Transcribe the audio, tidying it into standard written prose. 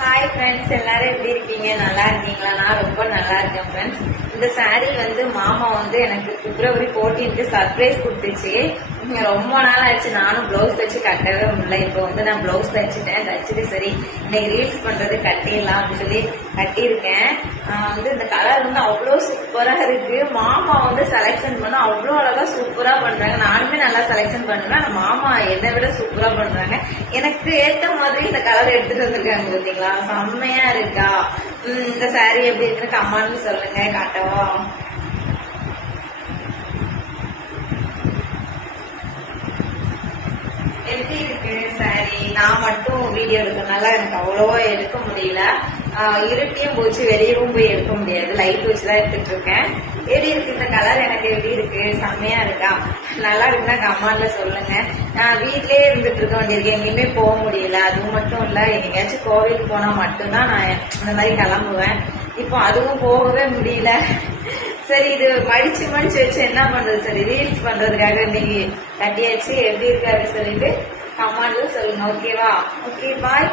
Hi friends, எல்லாரும் எப்படி இருக்கீங்க? நல்லா இருக்கீங்களா? நான் ரொம்ப நல்லா இருக்கேன் ஃப்ரெண்ட்ஸ். இந்த சாரீ மாமா எனக்கு பிப்ரவரி 14க்கு சர்ப்ரைஸ் கொடுத்துச்சு. ரொம்ப நாள் ஆச்சு, நானும் பிளவுஸ் தைச்சு கட்டவே முடியல. இப்போ நான் பிளவுஸ் தச்சுட்டு சரி இன்னைக்கு ரீல்ஸ் பண்றது கட்டிடலாம் அப்படின்னு சொல்லி கட்டியிருக்கேன். இந்த கலர் அவ்வளோ சூப்பரா இருக்கு. மாமா செலெக்ஷன் பண்ண அவ்வளோ அழகா சூப்பரா பண்றாங்க. நானுமே நல்லா செலெக்ஷன் பண்ணுவேன். ஆனா மாமா என்னை விட சூப்பரா பண்றாங்க. எனக்கு ஏத்த மாதிரி இந்த கலர் எடுத்துட்டு வந்திருக்காங்க பாத்தீங்களா, செம்மையா இருக்கா? இந்த சாரீ எப்படி இருக்குன்னு கமெண்ட்ல சொல்லுங்க. காட்டவா? எப்படி இருக்கு சாரி? நான் மட்டும் வீடியோ எடுக்கிறதுனால எனக்கு அவ்வளவா எடுக்க முடியல. இருட்டியும் போச்சு, வெளியவும் போய் எடுக்க முடியாது. லைட் வச்சுதான் எடுத்துட்டு இருக்கேன். எப்படி இருக்கு இந்த கலர்? எனக்கு எப்படி இருக்கு? செம்மையா இருக்கா? நல்லா இருக்குன்னா கமெண்ட்ல சொல்லுங்க. நான் வீட்லயே இருந்துட்டு இருக்க வேண்டியிருக்கேன், எங்கேயுமே போக முடியல. அது மட்டும் இல்ல, எங்கேயாச்சும் கோவிலுக்கு போனா மட்டும்தான் நான் இந்த மாதிரி கிளம்புவேன். இப்போ அதுவும் போகவே முடியல. சரி, இது மடிச்சு வச்சு என்ன பண்றது? சரி, ரீல்ஸ் பண்றதுக்காக இன்னைக்கு கட்டியாச்சு. எப்படி இருக்கு அப்படின்னு சொல்லிட்டு கமெண்ட்ல சொல்லுங்க. ஓகேவா? ஓகே, பாய்.